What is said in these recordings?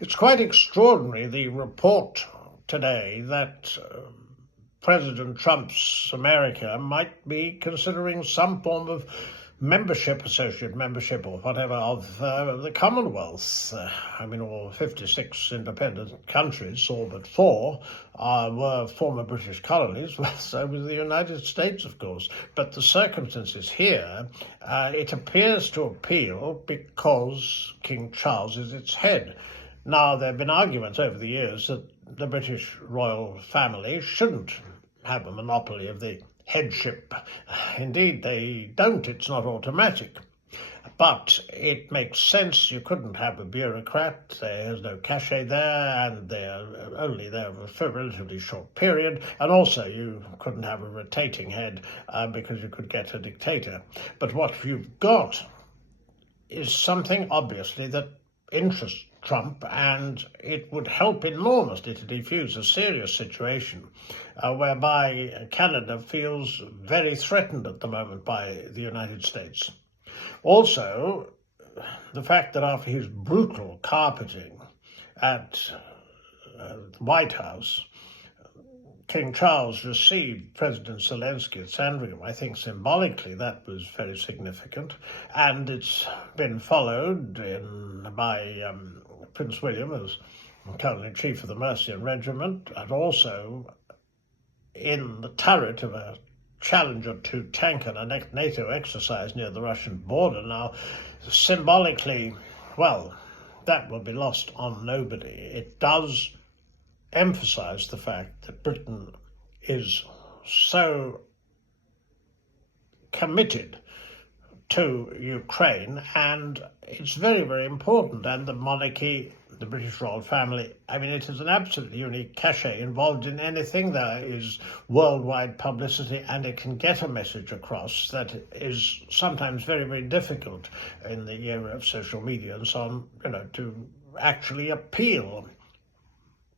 It's quite extraordinary, the report today that President Trump's America might be considering some form of membership, associate membership or whatever, of the Commonwealth. All 56 independent countries, all but four, were former British colonies. Well, so was the United States, of course. But the circumstances here, it appears to appeal because King Charles is its head. Now, there have been arguments over the years that the British royal family shouldn't have a monopoly of the headship. Indeed, they don't. It's not automatic. But it makes sense. You couldn't have a bureaucrat. There's no cachet there, and they're only there for a relatively short period. And also, you couldn't have a rotating head because you could get a dictator. But what you've got is something, obviously, that interests Trump, and it would help enormously to defuse a serious situation whereby Canada feels very threatened at the moment by the United States. Also, the fact that after his brutal carpeting at the White House, King Charles received President Zelensky at Sandringham. I think symbolically that was very significant, and it's been followed by Prince William as currently chief of the Mercian Regiment, and also in the turret of a Challenger 2 tank in a NATO exercise near the Russian border. Now, symbolically, well, that will be lost on nobody. It does emphasize the fact that Britain is so committed to Ukraine, and it's very, very important. And the monarchy, the British royal family, it is an absolutely unique cachet involved in anything. There is worldwide publicity, and it can get a message across that is sometimes very, very difficult in the era of social media and so on, to actually appeal.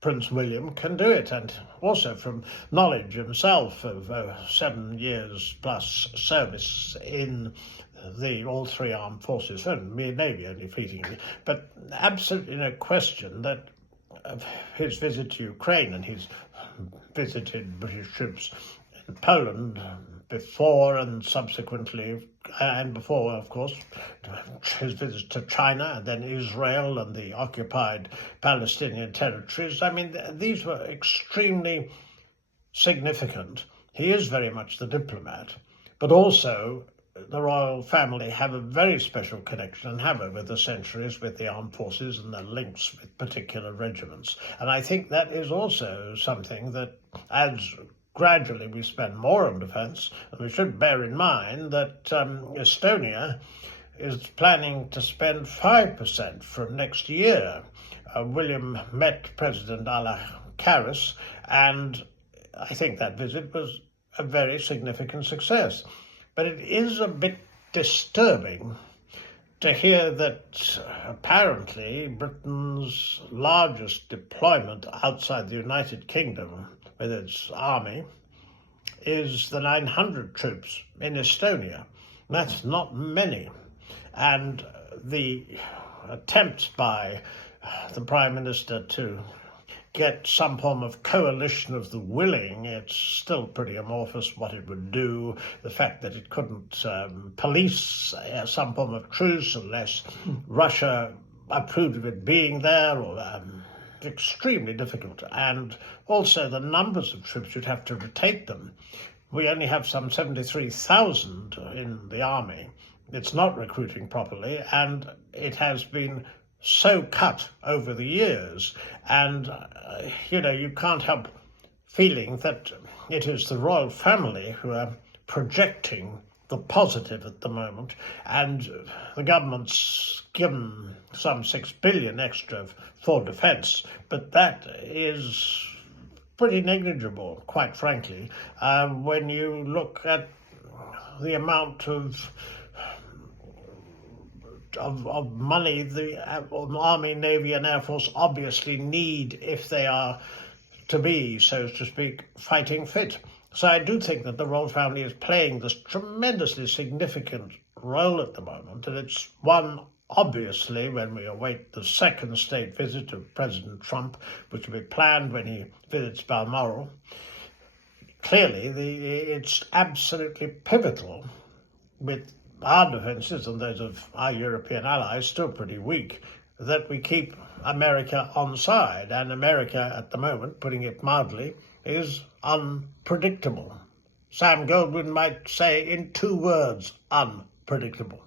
Prince William can do it, and also from knowledge himself of 7 years plus service in all three armed forces, and Navy only fleetingly, but absolutely no question that his visit to Ukraine, and he's visited British troops in Poland before and subsequently, and before, of course, his visits to China and then Israel and the occupied Palestinian territories. These were extremely significant. He is very much the diplomat, but also the royal family have a very special connection, and have over the centuries, with the armed forces and their links with particular regiments. And I think that is also something that, as gradually we spend more on defence, and we should bear in mind that Estonia is planning to spend 5% from next year. William met President Karas, and I think that visit was a very significant success. But it is a bit disturbing to hear that apparently Britain's largest deployment outside the United Kingdom with its army is the 900 troops in Estonia. That's not many. And the attempts by the Prime Minister to get some form of coalition of the willing, it's still pretty amorphous what it would do. The fact that it couldn't police some form of truce unless Russia approved of it being there, or extremely difficult. And also the numbers of troops, you'd have to rotate them. We only have some 73,000 in the army. It's not recruiting properly, and it has been so cut over the years. And, you can't help feeling that it is the royal family who are projecting the positive at the moment, and the government's given some 6 billion extra for defence, but that is pretty negligible, quite frankly, when you look at the amount of money the Army, Navy and Air Force obviously need if they are to be, so to speak, fighting fit. So I do think that the royal family is playing this tremendously significant role at the moment, and it's one obviously, when we await the second state visit of President Trump, which will be planned when he visits Balmoral, clearly it's absolutely pivotal, with our defences and those of our European allies still pretty weak, that we keep America on side. And America at the moment, putting it mildly, is unpredictable. Sam Goldwyn might say in 2 words, unpredictable.